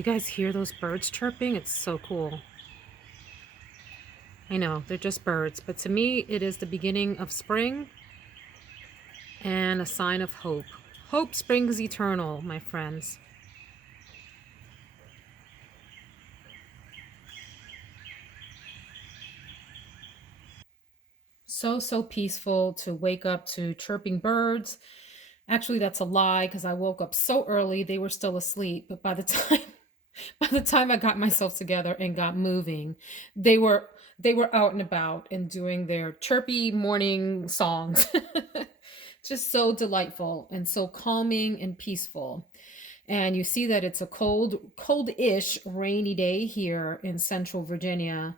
you guys hear those birds chirping? It's so cool. I know, they're just birds, but to me, it is the beginning of spring and a sign of hope. Hope springs eternal, my friends. So peaceful to wake up to chirping birds. Actually, that's a lie because I woke up so early, they were still asleep. But by the time I got myself together and got moving, they were they were out and about and doing their chirpy morning songs. Just so delightful and so calming and peaceful. And you see that it's a cold-ish rainy day here in Central Virginia.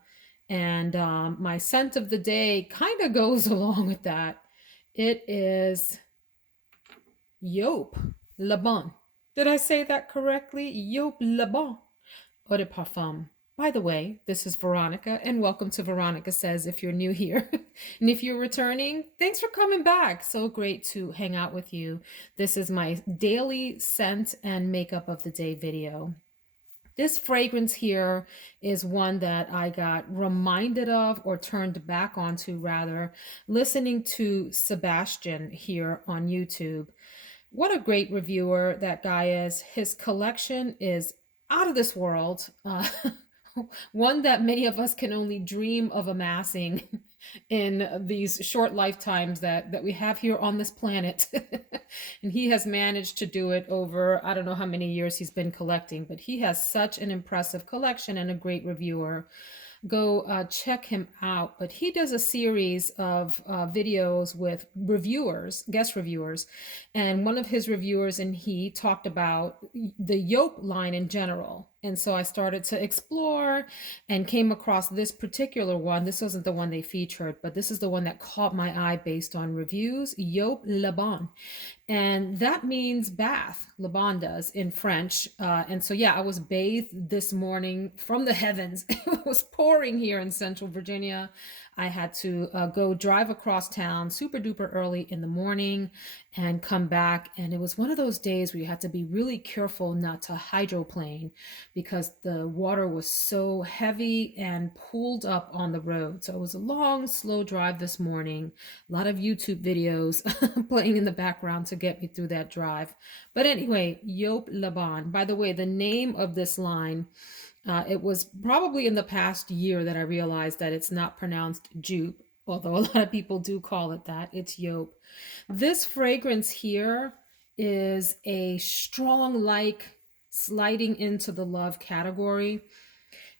And my scent of the day kind of goes along with that. It is Joop Le Bon. Did I say that correctly? Joop Le Bon Eau de Parfum. By the way, this is Veronica, and welcome to Veronica Says if you're new here. And if you're returning, thanks for coming back. So great to hang out with you. This is my daily scent and makeup of the day video. This fragrance here is one that I got reminded of or turned back onto rather, listening to Sebastian here on YouTube. What a great reviewer that guy is. His collection is out of this world. One that many of us can only dream of amassing in these short lifetimes that we have here on this planet. And he has managed to do it over, I don't know how many years he's been collecting, but he has such an impressive collection and a great reviewer. Go check him out. But he does a series of videos with reviewers, guest reviewers, and one of his reviewers and he talked about the Joop line in general. And so I started to explore and came across this particular one. This wasn't the one they featured, but this is the one that caught my eye based on reviews. Joop Le Bon. And that means bath. Le Bon does in French. And so, yeah, I was bathed this morning from the heavens. It was pouring here in Central Virginia. I had to go drive across town super duper early in the morning and come back. And it was one of those days where you had to be really careful not to hydroplane because the water was so heavy and pooled up on the road. So it was a long, slow drive this morning. A lot of YouTube videos playing in the background to get me through that drive. But anyway, Joop Le Bon. By the way, the name of this line, it was probably in the past year that I realized that it's not pronounced Joop, although a lot of people do call it that. It's Joop. This fragrance here is a strong like sliding into the love category.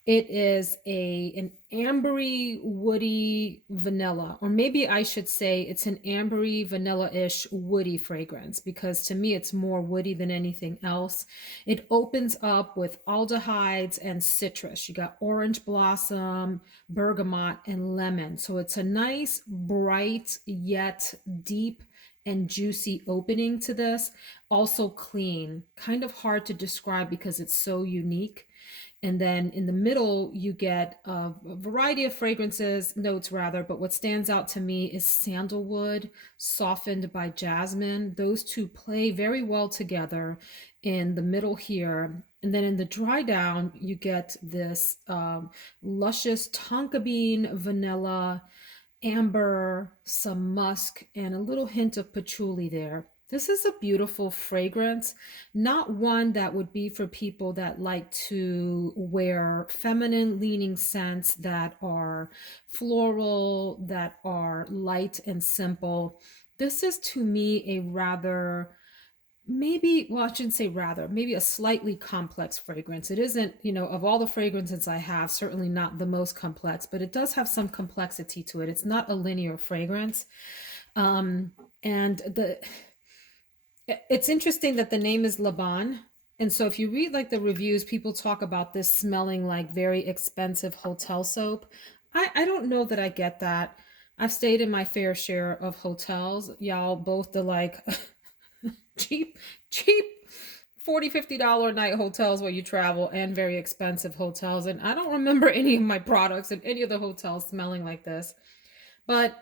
It is an ambery, woody vanilla, or maybe I should say it's an ambery, vanilla-ish, woody fragrance because to me it's more woody than anything else. It opens up with aldehydes and citrus. You got orange blossom, bergamot, and lemon. So it's a nice, bright, yet deep and juicy opening to this. Also clean, kind of hard to describe because it's so unique. And then in the middle, you get a variety of fragrances, notes rather, but what stands out to me is sandalwood softened by jasmine. Those two play very well together in the middle here. And then in the dry down, you get this luscious tonka bean, vanilla, amber, some musk, and a little hint of patchouli there. This is a beautiful fragrance, not one that would be for people that like to wear feminine leaning scents that are floral, that are light and simple. This is to me a rather maybe, well, I shouldn't say rather, maybe a slightly complex fragrance. It isn't, of all the fragrances I have, certainly not the most complex, but it does have some complexity to it. It's not a linear fragrance. And it's interesting that the name is Le Bon. And so if you read like the reviews, people talk about this smelling like very expensive hotel soap. I don't know that I get that. I've stayed in my fair share of hotels. Y'all, both the like cheap 40-50 a night hotels where you travel and very expensive hotels, and I don't remember any of my products in any of the hotels smelling like this. But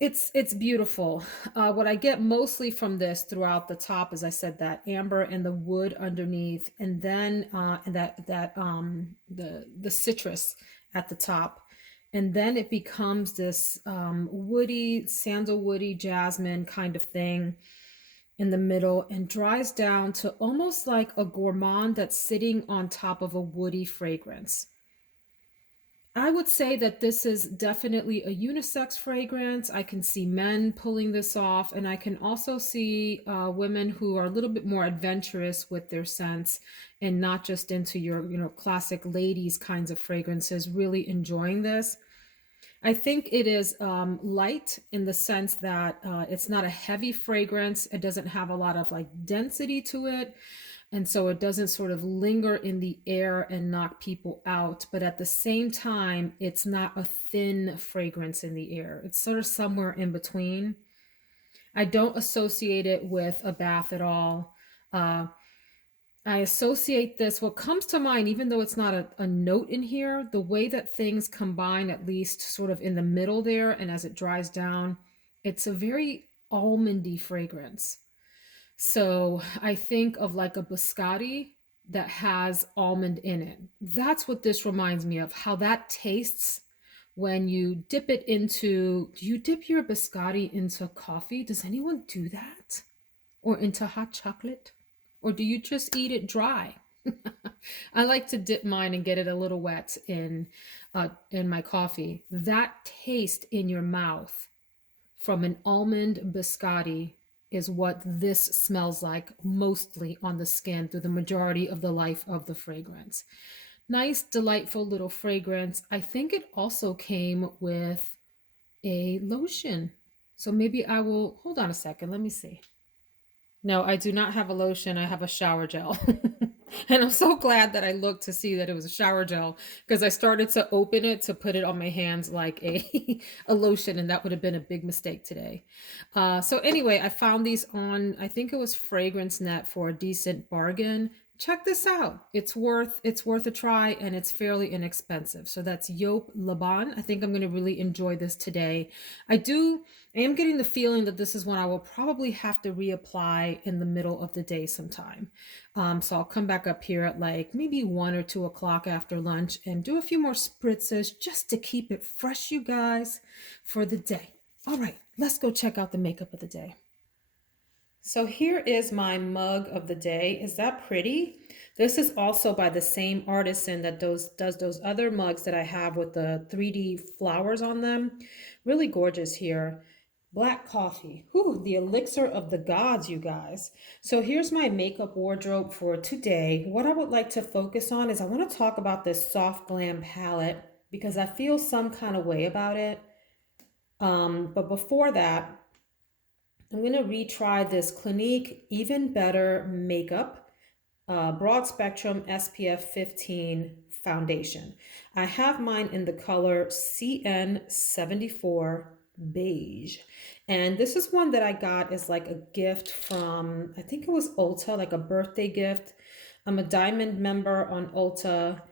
It's beautiful. What I get mostly from this throughout the top, as I said, that amber and the wood underneath, and then and the citrus at the top, and then it becomes this woody, sandalwoody, jasmine kind of thing in the middle, and dries down to almost like a gourmand that's sitting on top of a woody fragrance. I would say that this is definitely a unisex fragrance. I can see men pulling this off, and I can also see women who are a little bit more adventurous with their scents and not just into your, classic ladies kinds of fragrances, really enjoying this. I think it is light in the sense that it's not a heavy fragrance. It doesn't have a lot of like density to it. And so it doesn't sort of linger in the air and knock people out. But at the same time, it's not a thin fragrance in the air. It's sort of somewhere in between. I don't associate it with a bath at all. Uh, I associate this, what comes to mind, even though it's not a note in here, the way that things combine, at least sort of in the middle there, and as it dries down, it's a very almondy fragrance. So I think of like a biscotti that has almond in it. That's what this reminds me of, how that tastes when you dip it into, do you dip your biscotti into coffee? Does anyone do that? Or into hot chocolate? Or do you just eat it dry? I like to dip mine and get it a little wet in my coffee. That taste in your mouth from an almond biscotti is what this smells like mostly on the skin through the majority of the life of the fragrance. Nice, delightful little fragrance. I think it also came with a lotion. So maybe I will hold on a second. Let me see. No, I do not have a lotion. I have a shower gel. And I'm so glad that I looked to see that it was a shower gel because I started to open it to put it on my hands like a a lotion, and that would have been a big mistake today. So anyway, I found these on, I think it was Fragrance Net for a decent bargain. Check this out. It's worth a try, and it's fairly inexpensive. So that's Yop Laban. I think I'm going to really enjoy this today. I am getting the feeling that this is one I will probably have to reapply in the middle of the day sometime. So I'll come back up here at like maybe 1 or 2 o'clock after lunch and do a few more spritzes just to keep it fresh, you guys, for the day. All right, let's go check out the makeup of the day. So here is my mug of the day. Is that pretty? This is also by the same artisan that does those other mugs that I have with the 3D flowers on them. Really gorgeous here. Black coffee. Whew, the elixir of the gods, you guys. So here's my makeup wardrobe for today. What I would like to focus on is I want to talk about this Soft Glam palette because I feel some kind of way about it. But before that, I'm going to retry this Clinique Even Better Makeup Broad Spectrum SPF 15 foundation. I have mine in the color CN74 Beige. And this is one that I got as like a gift from, I think it was Ulta, like a birthday gift. I'm a diamond member on Ulta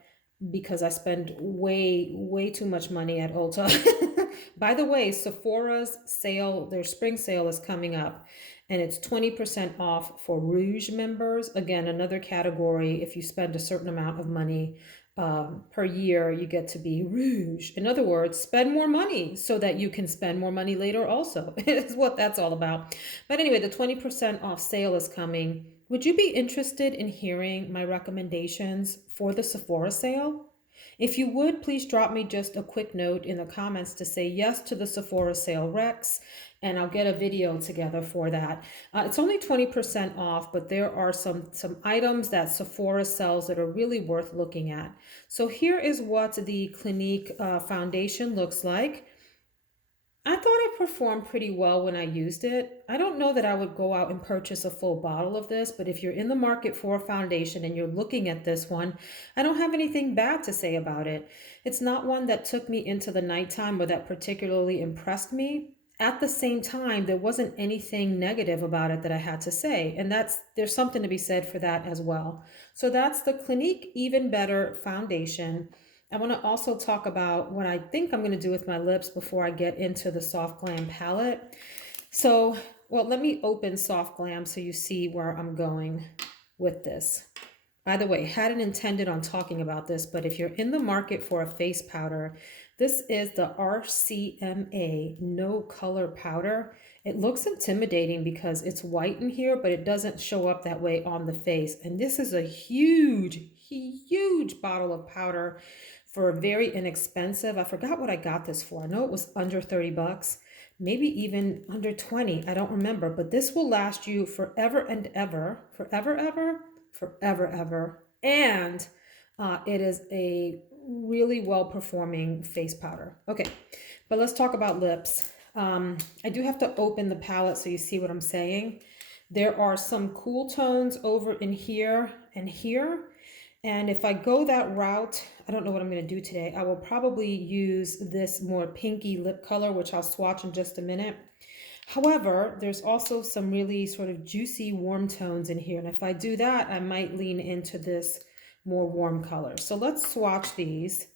because I spend way too much money at Ulta. By the way, Sephora's sale, their spring sale is coming up, and it's 20% off for Rouge members. Again, another category. If you spend a certain amount of money per year, you get to be Rouge. In other words, spend more money so that you can spend more money later also, is what that's all about. But anyway, the 20% off sale is coming. Would you be interested in hearing my recommendations for the Sephora sale? If you would, please drop me just a quick note in the comments to say yes to the Sephora sale Rex, and I'll get a video together for that. It's only 20% off, but there are some items that Sephora sells that are really worth looking at. So here is what the Clinique foundation looks like. I thought it performed pretty well when I used it. I don't know that I would go out and purchase a full bottle of this, but if you're in the market for a foundation and you're looking at this one, I don't have anything bad to say about it. It's not one that took me into the nighttime or that particularly impressed me. At the same time, there wasn't anything negative about it that I had to say, and there's something to be said for that as well. So that's the Clinique Even Better foundation. I want to also talk about what I think I'm going to do with my lips before I get into the Soft Glam palette. So, well, let me open Soft Glam so you see where I'm going with this. By the way, hadn't intended on talking about this, but if you're in the market for a face powder, this is the RCMA No Color Powder. It looks intimidating because it's white in here, but it doesn't show up that way on the face. And this is a huge, huge bottle of powder for very inexpensive. I forgot what I got this for. I know it was under 30 bucks, maybe even under 20. I don't remember, but this will last you forever and ever, forever, ever, forever, ever. And it is a really well performing face powder. Okay, but let's talk about lips. I do have to open the palette so you see what I'm saying. There are some cool tones over in here and here. And if I go that route, I don't know what I'm going to do today. I will probably use this more pinky lip color, which I'll swatch in just a minute. However, there's also some really sort of juicy warm tones in here. And if I do that, I might lean into this more warm color. So let's swatch these.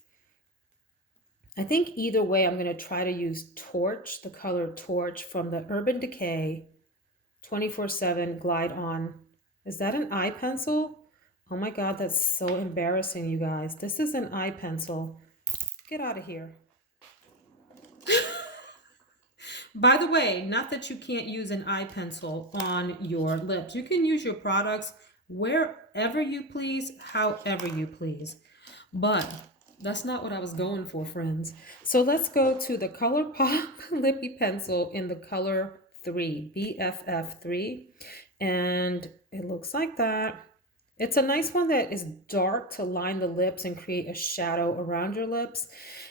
I think either way, I'm going to try to use Torch, the color Torch from the Urban Decay 24/7 Glide On. Is that an eye pencil? Oh my God, that's so embarrassing, you guys. This is an eye pencil. Get out of here. By the way, not that you can't use an eye pencil on your lips. You can use your products wherever you please, however you please. But that's not what I was going for, friends. So let's go to the ColourPop Lippy Pencil in the color 3, BFF3. And it looks like that. It's a nice one that is dark to line the lips and create a shadow around your lips.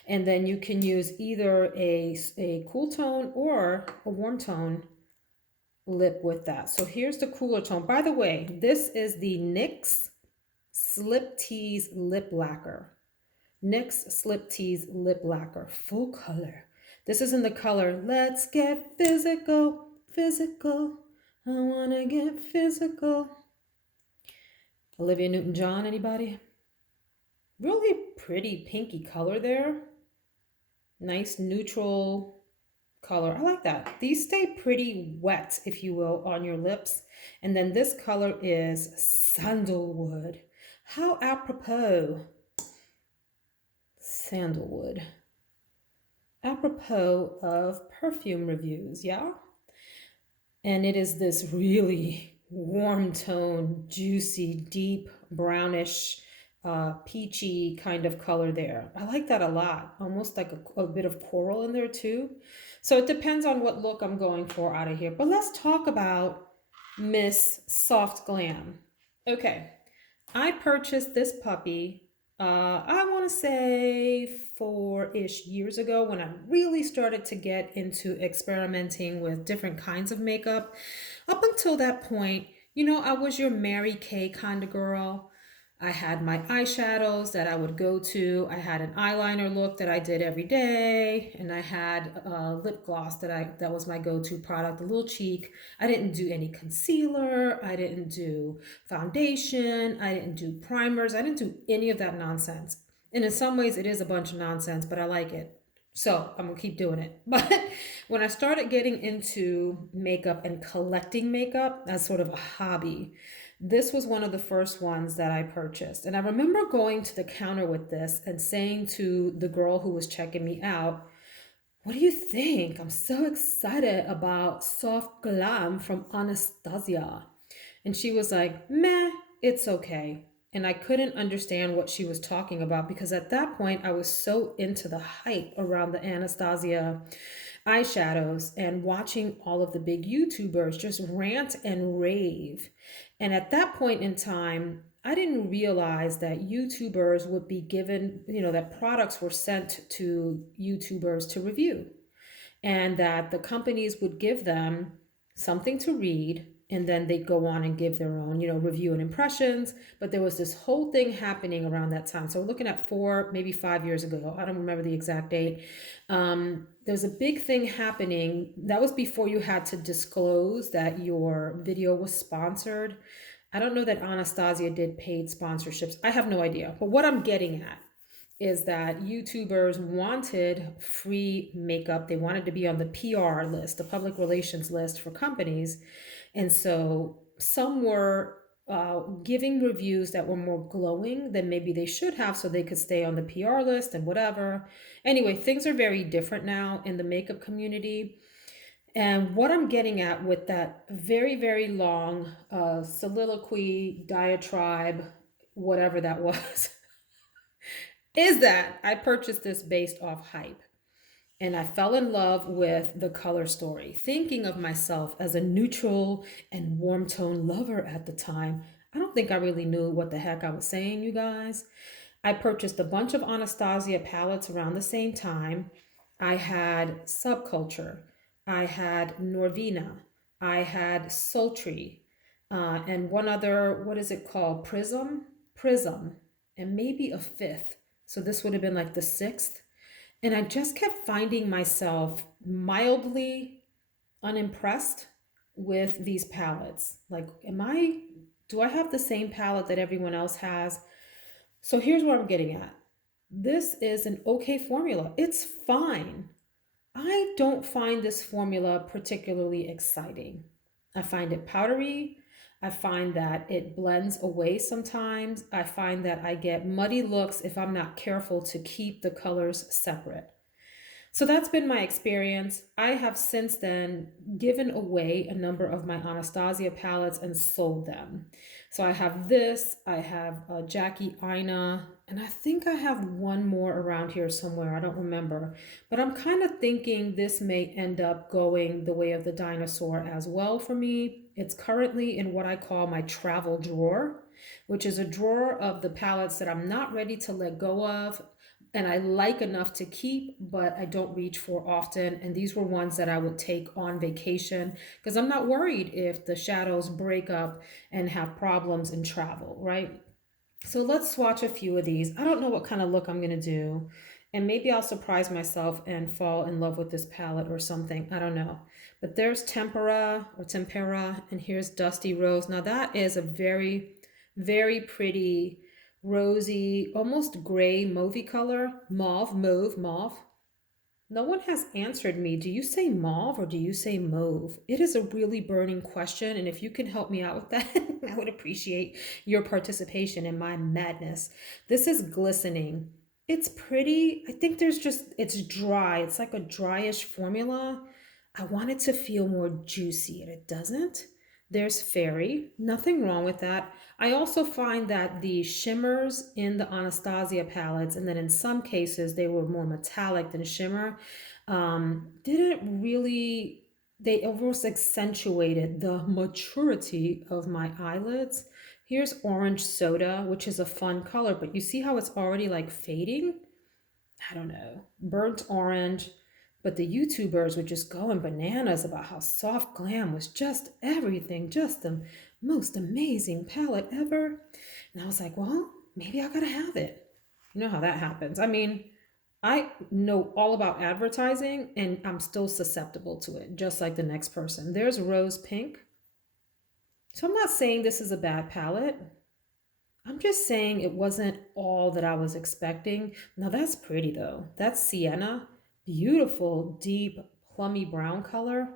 And then you can use either a cool tone or a warm tone lip with that. So here's the cooler tone. By the way, this is the NYX Slip Tease Lip Lacquer. NYX Slip Tease Lip Lacquer, full color. This is in the color Let's Get Physical, Physical. I wanna get physical. Olivia Newton-John, anybody? Really pretty pinky color there. Nice neutral color. I like that. These stay pretty wet, if you will, on your lips. And then this color is Sandalwood. How apropos. Sandalwood. Apropos of perfume reviews, yeah? And it is this really warm tone, juicy, deep, brownish, peachy kind of color there. I like that a lot. Almost like a bit of coral in there too. So it depends on what look I'm going for out of here. But let's talk about Miss Soft Glam. Okay, I purchased this puppy I want to say 4-ish years ago when I really started to get into experimenting with different kinds of makeup. Up until that point, you know, I was your Mary Kay kind of girl. I had my eyeshadows that I would go to. I had an eyeliner look that I did every day, and I had a lip gloss that was my go-to product, a little cheek. I didn't do any concealer. I didn't do foundation. I didn't do primers. I didn't do any of that nonsense. And in some ways, it is a bunch of nonsense, but I like it. So I'm gonna keep doing it. But when I started getting into makeup and collecting makeup as sort of a hobby, this was one of the first ones that I purchased. And I remember going to the counter with this and saying to the girl who was checking me out, "What do you think? I'm so excited about Soft Glam from Anastasia." And she was like, "Meh, it's okay." And I couldn't understand what she was talking about because at that point I was so into the hype around the Anastasia eyeshadows and watching all of the big YouTubers just rant and rave. And at that point in time, I didn't realize that YouTubers would be given, you know, that products were sent to YouTubers to review, and that the companies would give them something to read, and then they'd go on and give their own, you know, review and impressions. But there was this whole thing happening around that time. So we're looking at 4, maybe 5 years ago. I don't remember the exact date. There's a big thing happening. That was before you had to disclose that your video was sponsored. I don't know that Anastasia did paid sponsorships. I have no idea. But what I'm getting at is that YouTubers wanted free makeup. They wanted to be on the PR list, the public relations list for companies. And so some were giving reviews that were more glowing than maybe they should have so they could stay on the PR list and whatever. Anyway, things are very different now in the makeup community. And what I'm getting at with that very, very long soliloquy, diatribe, whatever that was, is that I purchased this based off hype. And I fell in love with the color story, thinking of myself as a neutral and warm tone lover at the time. I don't think I really knew what the heck I was saying, you guys. I purchased a bunch of Anastasia palettes around the same time. I had Subculture, I had Norvina, I had Sultry, and one other, what is it called? Prism, and maybe a fifth. So this would have been like the sixth. And I just kept finding myself mildly unimpressed with these palettes. Like, do I have the same palette that everyone else has? So here's what I'm getting at. This is an okay formula. It's fine. I don't find this formula particularly exciting. I find it powdery. I find that it blends away sometimes. I find that I get muddy looks if I'm not careful to keep the colors separate. So that's been my experience. I have since then given away a number of my Anastasia palettes and sold them. So I have this, I have Jackie Aina, and I think I have one more around here somewhere. I don't remember. But I'm kind of thinking this may end up going the way of the dinosaur as well for me. It's currently in what I call my travel drawer, which is a drawer of the palettes that I'm not ready to let go of and I like enough to keep, but I don't reach for often. And these were ones that I would take on vacation because I'm not worried if the shadows break up and have problems in travel, right? So let's swatch a few of these. I don't know what kind of look I'm going to do. And maybe I'll surprise myself and fall in love with this palette or something. I don't know. But there's Tempera, and here's Dusty Rose. Now that is a very, very pretty rosy, almost gray mauvey color. Mauve. No one has answered me. Do you say mauve or do you say mauve? It is a really burning question, and if you can help me out with that, I would appreciate your participation in my madness. This is glistening. It's pretty. I think it's dry. It's like a dryish formula. I want it to feel more juicy, and it doesn't. There's fairy. Nothing wrong with that. I also find that the shimmers in the Anastasia palettes, and then in some cases they were more metallic than shimmer, didn't really, they almost accentuated the maturity of my eyelids. Here's Orange Soda, which is a fun color, but you see how it's already like fading? I don't know, burnt orange. But the YouTubers were just going bananas about how soft Glam was just everything, just the most amazing palette ever. And I was like, well, maybe I gotta have it. You know how that happens. I mean, I know all about advertising and I'm still susceptible to it, just like the next person. There's Rose Pink. So I'm not saying this is a bad palette. I'm just saying it wasn't all that I was expecting. Now that's pretty though. That's Sienna. Beautiful, deep, plummy brown color.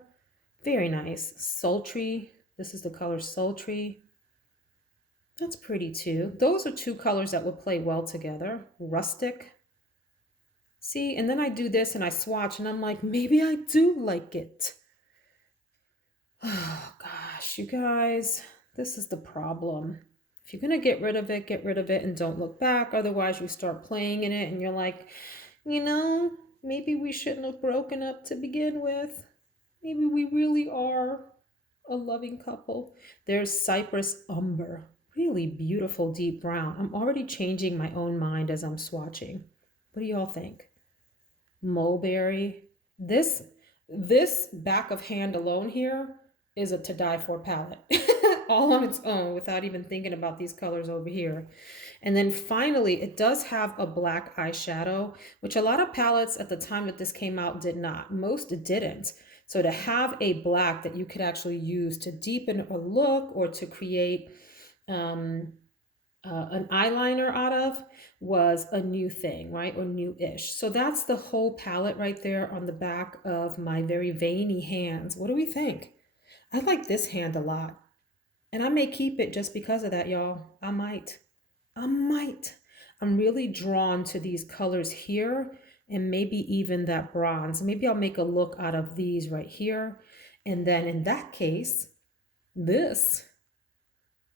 Very nice. Sultry. This is the color Sultry. That's pretty too. Those are two colors that would play well together. Rustic. See, and then I do this and I swatch and I'm like, maybe I do like it. Oh gosh, you guys, this is the problem. If you're gonna get rid of it and don't look back. Otherwise, you start playing in it and you're like, maybe we shouldn't have broken up to begin with. Maybe we really are a loving couple. There's Cypress Umber. Really beautiful deep brown. I'm already changing my own mind as I'm swatching. What do y'all think? Mulberry. This back of hand alone here is a to die for palette. All on its own without even thinking about these colors over here. And then finally, it does have a black eyeshadow, which a lot of palettes at the time that this came out did not. Most didn't. So to have a black that you could actually use to deepen a look or to create an eyeliner out of was a new thing, right? Or new-ish. So that's the whole palette right there on the back of my very veiny hands. What do we think? I like this hand a lot. And I may keep it just because of that, y'all. I might. I might. I'm really drawn to these colors here and maybe even that bronze. Maybe I'll make a look out of these right here. And then in that case, this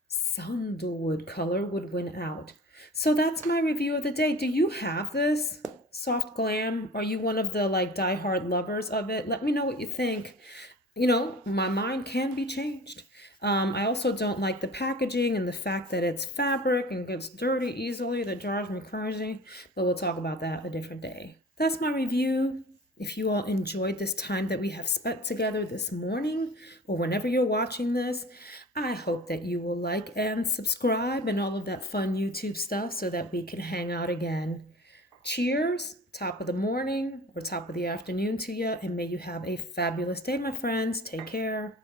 sandalwood color would win out. So that's my review of the day. Do you have this soft glam? Are you one of the like diehard lovers of it? Let me know what you think. You know, my mind can be changed. I also don't like the packaging and the fact that it's fabric and gets dirty easily. That drives me crazy. But we'll talk about that a different day. That's my review. If you all enjoyed this time that we have spent together this morning or whenever you're watching this, I hope that you will like and subscribe and all of that fun YouTube stuff so that we can hang out again. Cheers, top of the morning or top of the afternoon to you, and may you have a fabulous day, my friends. Take care.